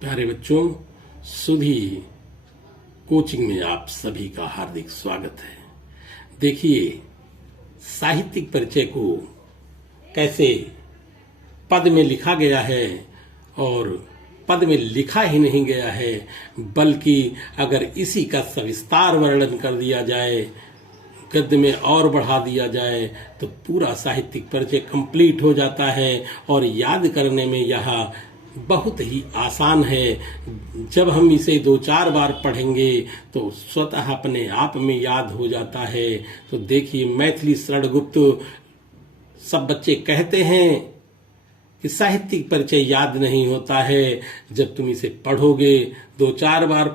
प्यारे बच्चों, सुधी कोचिंग में आप सभी का हार्दिक स्वागत है। देखिए, साहित्यिक परिचय को कैसे पद में लिखा गया है और पद में लिखा ही नहीं गया है, बल्कि अगर इसी का सविस्तार वर्णन कर दिया जाए, गद्य में और बढ़ा दिया जाए तो पूरा साहित्यिक परिचय कंप्लीट हो जाता है और याद करने में यह बहुत ही आसान है। जब हम इसे 2-4 बार पढ़ेंगे तो स्वतः अपने आप में याद हो जाता है। तो देखिए, मैथिली शरणगुप्त, सब बच्चे कहते हैं कि साहित्यिक परिचय याद नहीं होता है। जब तुम इसे पढ़ोगे, 2-4 बार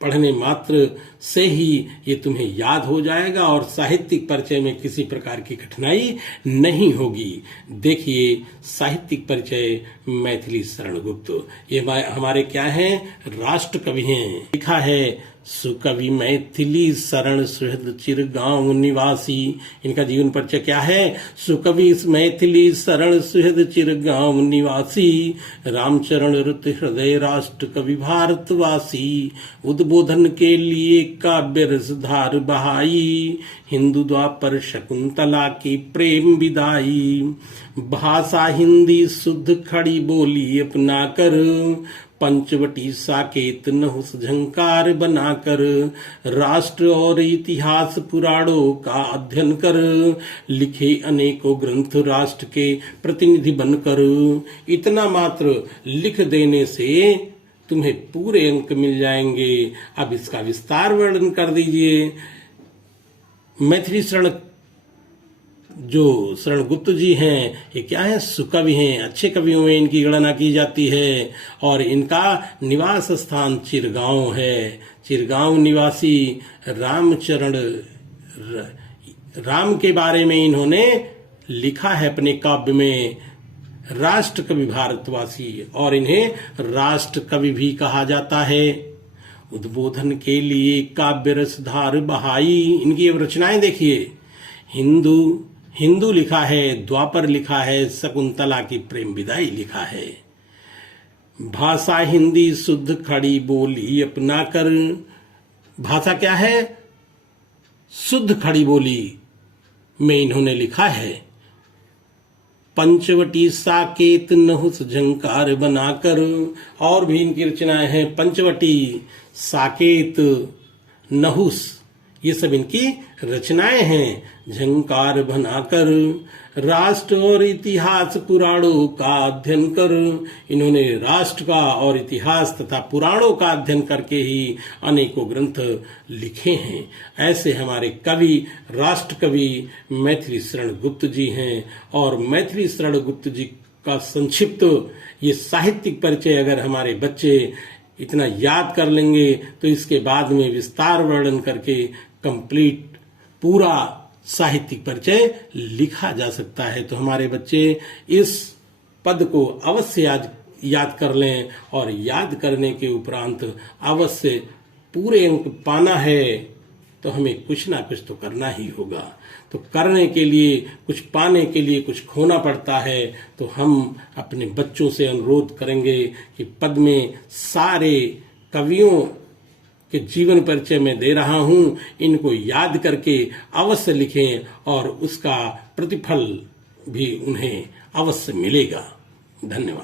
पढ़ने मात्र से ही ये तुम्हें याद हो जाएगा और साहित्यिक परिचय में किसी प्रकार की कठिनाई नहीं होगी। देखिए, साहित्यिक परिचय मैथिली शरणगुप्त, ये हमारे क्या हैं, राष्ट्र कवि हैं। लिखा है, सुकवि मैथिली शरण सुहृद चिरगांव निवासी। इनका जीवन परिचय क्या है? सुकवि मैथिली शरण सुहृद चिरगांव निवासी, रामचरण रत हृदय राष्ट्र कवि भारतवासी। उद्बोधन के लिए काव्य रसधार बहाई, हिंदू द्वापर शकुंतला की प्रेम विदाई। भाषा हिंदी शुद्ध खड़ी बोली अपना कर, पंचवटी साकेत नहुस झंकार बनाकर। राष्ट्र और इतिहास पुराणों का अध्ययन कर, लिखे अनेकों ग्रंथ राष्ट्र के प्रतिनिधि बनकर। इतना मात्र लिख देने से तुम्हें पूरे अंक मिल जाएंगे। अब इसका विस्तार वर्णन कर दीजिए। मैथिली शरणगुप्त जी हैं, ये क्या है, सुकवि हैं, अच्छे कवियों में इनकी गणना की जाती है और इनका निवास स्थान चिरगांव है। चिरगांव निवासी राम के बारे में इन्होंने लिखा है अपने काव्य में। राष्ट्र कवि भारतवासी, और इन्हें राष्ट्र कवि भी कहा जाता है। उद्बोधन के लिए काव्य रसधार बहाई, इनकी रचनाएं देखिए। हिंदू लिखा है, द्वापर लिखा है, शकुंतला की प्रेम विदाई लिखा है। भाषा हिंदी शुद्ध खड़ी बोली अपना कर। भाषा क्या है? शुद्ध खड़ी बोली में इन्होंने लिखा है। पंचवटी साकेत नहुस झंकार बनाकर, और भी इनकी रचनाएं हैं। पंचवटी, साकेत, नहुस, ये सब इनकी रचनाएं हैं। झंकार बनाकर, राष्ट्र और इतिहास पुराणों का अध्ययन कर। इन्होंने राष्ट्र का और इतिहास तथा पुराणों का अध्ययन करके ही अनेकों ग्रंथ लिखे हैं। ऐसे हमारे कवि, राष्ट्र कवि मैथिली शरणगुप्त जी हैं। और मैथिली शरणगुप्त जी का संक्षिप्त ये साहित्यिक परिचय अगर हमारे बच्चे इतना याद कर लेंगे तो इसके बाद में विस्तार वर्णन करके कंप्लीट पूरा साहित्यिक परिचय लिखा जा सकता है। तो हमारे बच्चे इस पद को अवश्य याद कर लें और याद करने के उपरांत अवश्य पूरे अंक पाना है तो हमें कुछ ना कुछ तो करना ही होगा। तो करने के लिए, कुछ पाने के लिए कुछ खोना पड़ता है। तो हम अपने बच्चों से अनुरोध करेंगे कि पद में सारे कवियों के जीवन परिचय में दे रहा हूं, इनको याद करके अवश्य लिखें और उसका प्रतिफल भी उन्हें अवश्य मिलेगा। धन्यवाद।